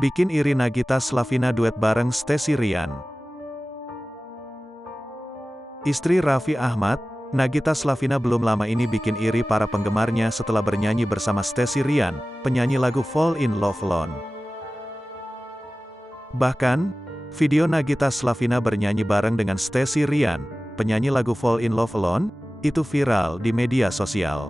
Bikin iri Nagita Slavina duet bareng Stesy Rian. Istri Raffi Ahmad, Nagita Slavina belum lama ini bikin iri para penggemarnya setelah bernyanyi bersama Stesy Rian, penyanyi lagu Fall in Love Alone. Bahkan, video Nagita Slavina bernyanyi bareng dengan Stesy Rian, penyanyi lagu Fall in Love Alone, itu viral di media sosial.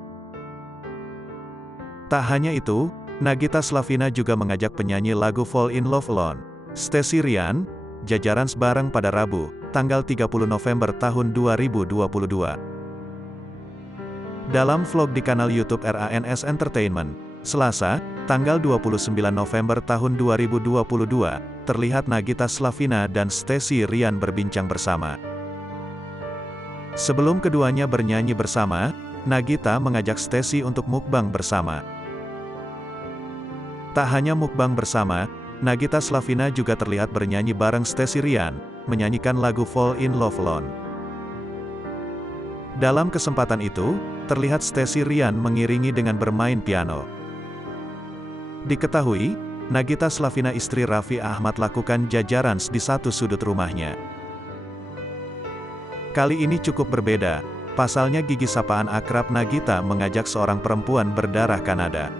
Tak hanya itu, Nagita Slavina juga mengajak penyanyi lagu Fall in Love Alone, Stesy Rian, jajaran bareng pada Rabu, tanggal 30 November tahun 2022. Dalam vlog di kanal YouTube RANS Entertainment, Selasa, tanggal 29 November tahun 2022, terlihat Nagita Slavina dan Stesy Rian berbincang bersama. Sebelum keduanya bernyanyi bersama, Nagita mengajak Stesy untuk mukbang bersama. Tak hanya mukbang bersama, Nagita Slavina juga terlihat bernyanyi bareng Stesy Rian, menyanyikan lagu Fall in Love Alone. Dalam kesempatan itu, terlihat Stesy Rian mengiringi dengan bermain piano. Diketahui, Nagita Slavina istri Raffi Ahmad lakukan jajaran di satu sudut rumahnya. Kali ini cukup berbeda, pasalnya gigi sapaan akrab Nagita mengajak seorang perempuan berdarah Kanada.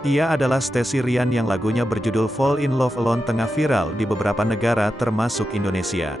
Ia adalah Stesy Rian yang lagunya berjudul Fall in Love Alone tengah viral di beberapa negara termasuk Indonesia.